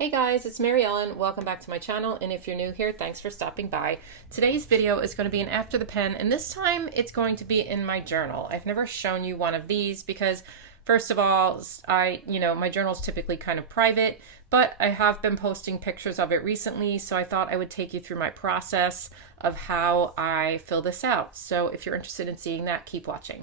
Hey guys, it's Mary Ellen. Welcome back to my channel, and if you're new here, thanks for stopping by. Today's video is going to be an after the pen, and this time it's going to be in my journal. I've never shown you one of these because, first of all, my journal is typically kind of private, but I have been posting pictures of it recently, so I thought I would take you through my process of how I fill this out. So if you're interested in seeing that, keep watching.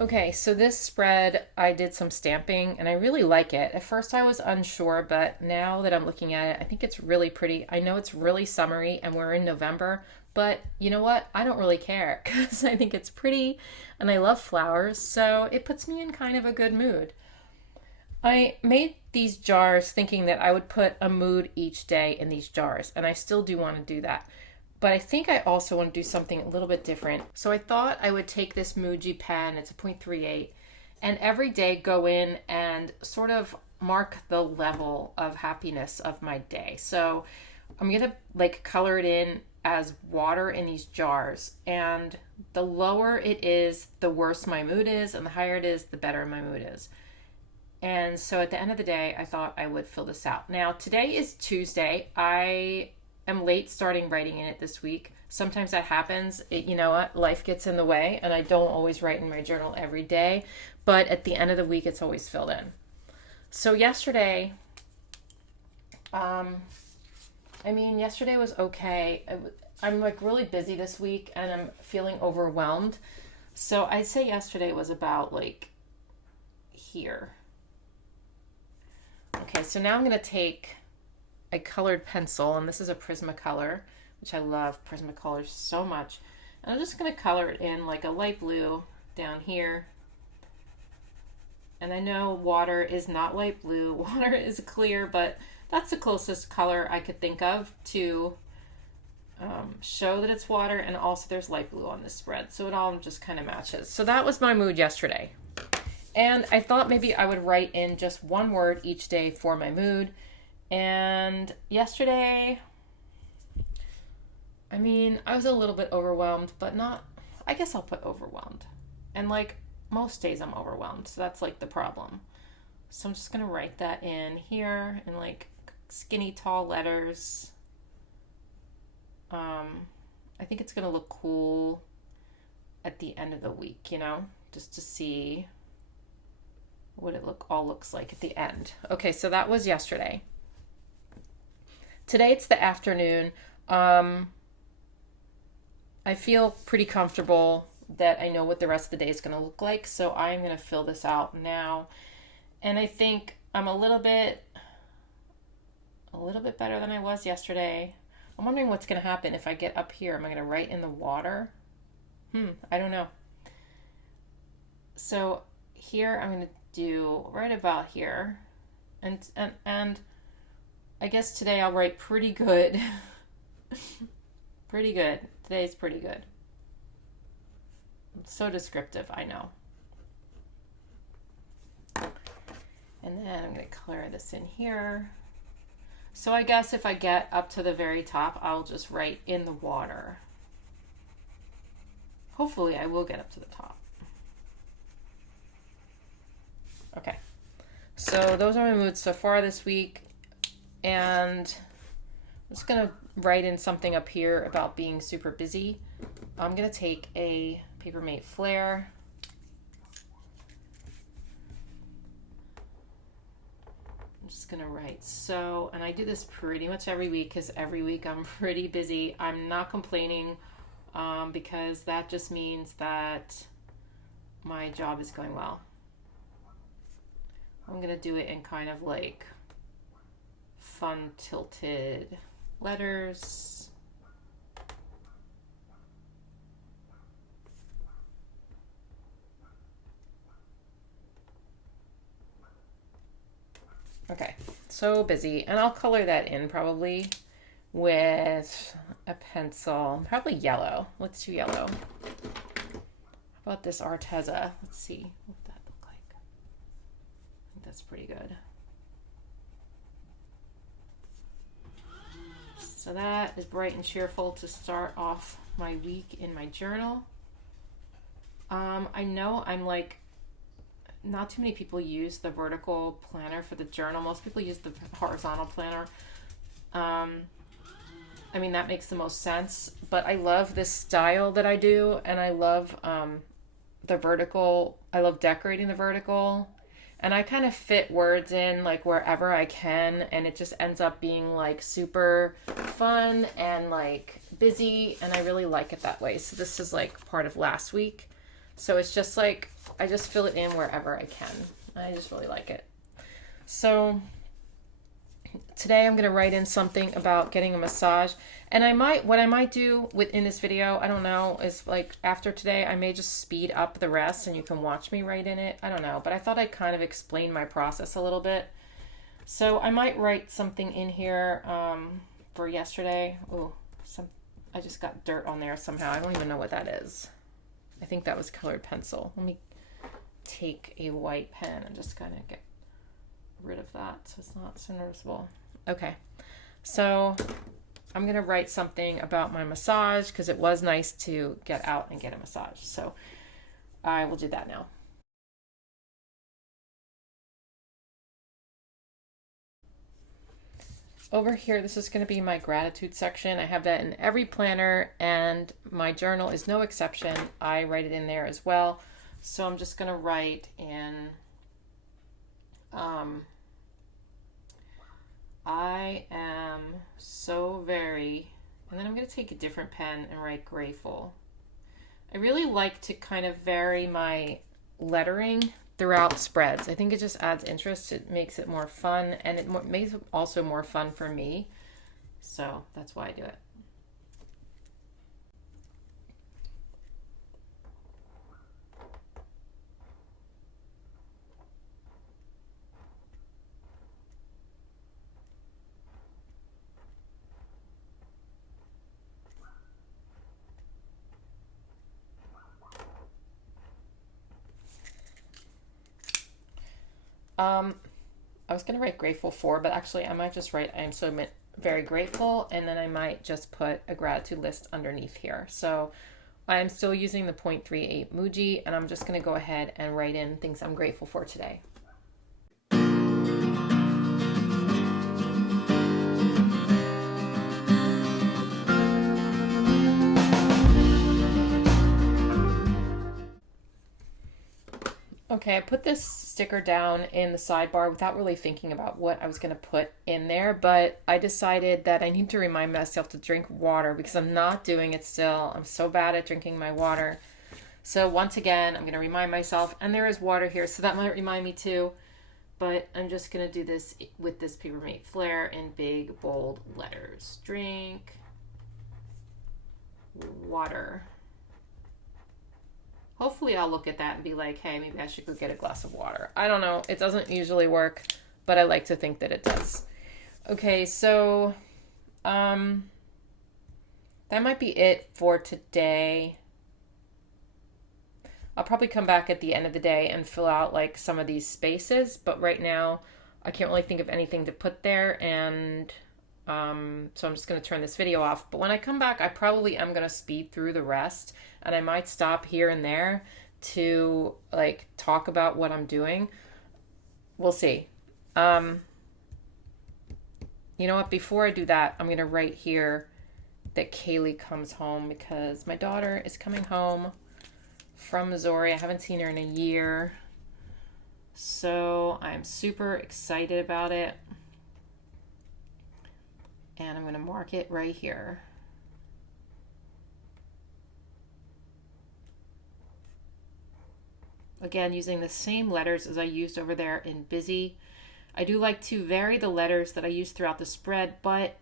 Okay, so this spread, I did some stamping and I really like it. At first I was unsure, but now that I'm looking at it, I think it's really pretty. I know it's really summery and we're in November, but you know what? I don't really care because I think it's pretty and I love flowers, so it puts me in kind of a good mood. I made these jars thinking that I would put a mood each day in these jars, and I still do want to do that. But I think I also want to do something a little bit different. So I thought I would take this Muji pen, it's a 0.38, and every day go in and sort of mark the level of happiness of my day. So I'm going to color it in as water in these jars. And the lower it is, the worse my mood is, and the higher it is, the better my mood is. And so at the end of the day, I thought I would fill this out. Now, today is Tuesday. I am late starting writing in it this week. Sometimes that happens. You know what? Life gets in the way, and I don't always write in my journal every day. But at the end of the week, it's always filled in. So yesterday, yesterday was okay. I'm really busy this week, and I'm feeling overwhelmed. So I'd say yesterday was about here. Okay, so now I'm going to take a colored pencil, and this is a Prismacolor, which I love Prismacolors so much. And I'm just going to color it in like a light blue down here. And I know water is not light blue, water is clear, but that's the closest color I could think of to show that it's water, and also there's light blue on this spread, so it all just kind of matches. So that was my mood yesterday. And I thought maybe I would write in just one word each day for my mood. And yesterday, I was a little bit overwhelmed, but not, I guess I'll put overwhelmed. And most days I'm overwhelmed, so that's the problem. So I'm just going to write that in here in skinny, tall letters. I think it's going to look cool at the end of the week, just to see what it all looks like at the end. Okay, so that was yesterday. Today it's the afternoon. I feel pretty comfortable that I know what the rest of the day is going to look like, so I'm going to fill this out now. And I think I'm a little bit better than I was yesterday. I'm wondering what's going to happen if I get up here. Am I going to write in the water? I don't know. So here I'm going to do right about here, and I guess today I'll write pretty good. Pretty good. Today's pretty good. It's so descriptive, I know. And then I'm going to color this in here. So I guess if I get up to the very top, I'll just write in the water. Hopefully I will get up to the top. Okay, so those are my moods so far this week, and I'm just going to write in something up here about being super busy. I'm going to take a Papermate Flare. I'm just going to write so, and I do this pretty much every week because every week I'm pretty busy. I'm not complaining because that just means that my job is going well. I'm going to do it in kind of fun tilted letters. Okay, so busy. And I'll color that in probably with a pencil, probably yellow. Let's do yellow. About this Arteza. Let's see what that look like. I think that's pretty good. So that is bright and cheerful to start off my week in my journal. I know I'm like, not too many people use the vertical planner for the journal. Most people use the horizontal planner. I mean, that makes the most sense, but I love this style that I do, and I love the vertical. I love decorating the vertical, and I kind of fit words in like wherever I can, and it just ends up being like super fun and like busy, and I really like it that way. So this is like part of last week. So it's just like, I just fill it in wherever I can. I just really like it. So today I'm going to write in something about getting a massage. And what I might do within this video, I don't know, is like after today, I may just speed up the rest and you can watch me write in it. I don't know, but I thought I'd kind of explain my process a little bit. So I might write something in here for yesterday. Oh, I just got dirt on there somehow. I don't even know what that is. I think that was colored pencil. Let me take a white pen and just kind of get rid of that so it's not so noticeable. Okay, so I'm gonna write something about my massage because it was nice to get out and get a massage. So I will do that now. Over here, this is going to be my gratitude section. I have that in every planner, and my journal is no exception. I write it in there as well. So I'm just going to write in, I am so very, and then I'm going to take a different pen and write grateful. I really like to kind of vary my lettering throughout spreads. I think it just adds interest. It makes it more fun, and it makes it also more fun for me. So that's why I do it. I was going to write grateful for, but actually I might just write I am so very grateful, and then I might just put a gratitude list underneath here. So I'm still using the 0.38 Muji, and I'm just going to go ahead and write in things I'm grateful for today. Okay, I put this sticker down in the sidebar without really thinking about what I was going to put in there, but I decided that I need to remind myself to drink water because I'm not doing it still. I'm so bad at drinking my water. So once again, I'm going to remind myself, and there is water here, so that might remind me too, but I'm just going to do this with this Papermate Flare in big, bold letters. Drink water. Hopefully I'll look at that and be like, hey, maybe I should go get a glass of water. I don't know. It doesn't usually work, but I like to think that it does. Okay, so that might be it for today. I'll probably come back at the end of the day and fill out like some of these spaces, but right now I can't really think of anything to put there, and so I'm just going to turn this video off. But when I come back, I probably am going to speed through the rest, and I might stop here and there to like talk about what I'm doing. We'll see. You know what? Before I do that, I'm going to write here that Kaylee comes home because my daughter is coming home from Missouri. I haven't seen her in a year. So I'm super excited about it. And I'm going to mark it right here. Again, using the same letters as I used over there in Busy. I do like to vary the letters that I use throughout the spread, but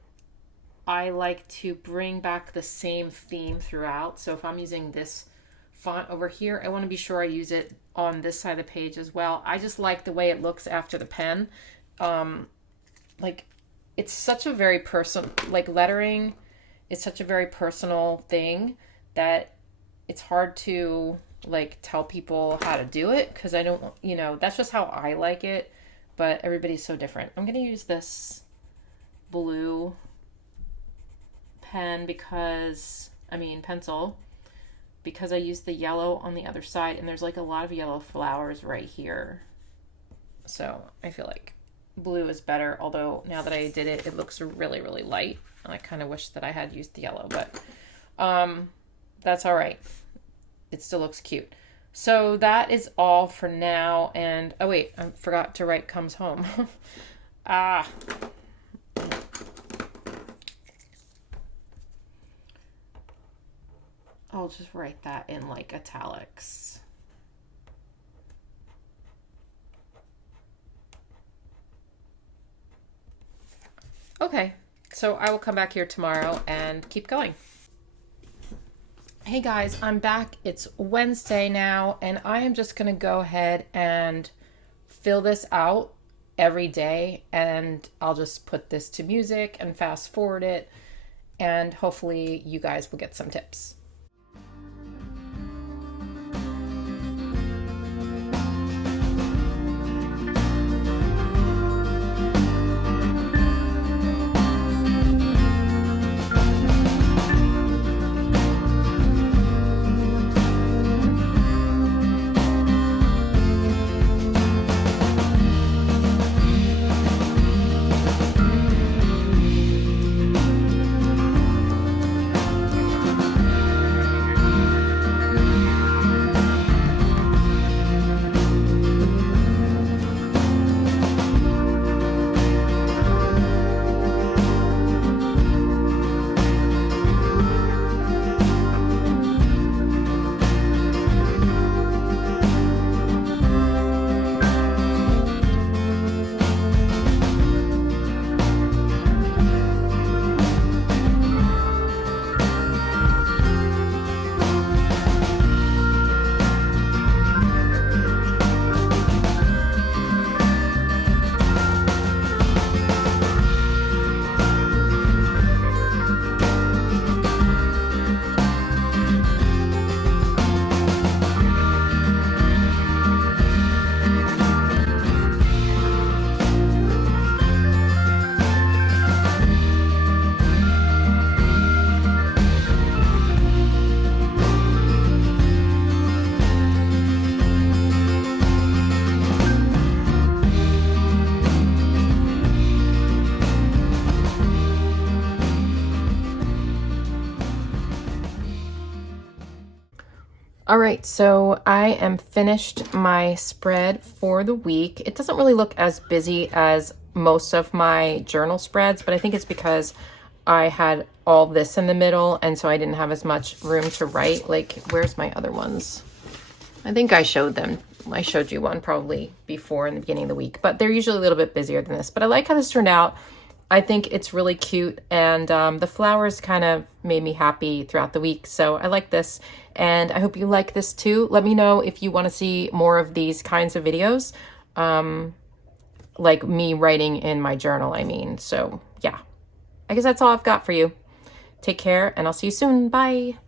I like to bring back the same theme throughout. So if I'm using this font over here, I want to be sure I use it on this side of the page as well. I just like the way it looks after the pen. Like, it's such a very personal, like lettering is such a very personal thing that it's hard to like tell people how to do it because I don't, that's just how I like it, but everybody's so different. I'm going to use this blue pencil, because I used the yellow on the other side and there's like a lot of yellow flowers right here. So I feel like blue is better, although now that I did it, it looks really, really light. And I kind of wish that I had used the yellow, but that's all right. It still looks cute. So that is all for now. And oh wait, I forgot to write comes home. Ah. I'll just write that in like italics. Okay, so I will come back here tomorrow and keep going. Hey guys, I'm back. It's Wednesday now, and I am just going to go ahead and fill this out every day, and I'll just put this to music and fast forward it, and hopefully you guys will get some tips. All right, so I am finished my spread for the week. It doesn't really look as busy as most of my journal spreads, but I think it's because I had all this in the middle, and so I didn't have as much room to write. Like, where's my other ones? I think I showed them. I showed you one probably before in the beginning of the week, but they're usually a little bit busier than this. But I like how this turned out. I think it's really cute, and the flowers kind of made me happy throughout the week. So I like this, and I hope you like this too. Let me know if you want to see more of these kinds of videos, like me writing in my journal, I mean. So yeah, I guess that's all I've got for you. Take care, and I'll see you soon. Bye.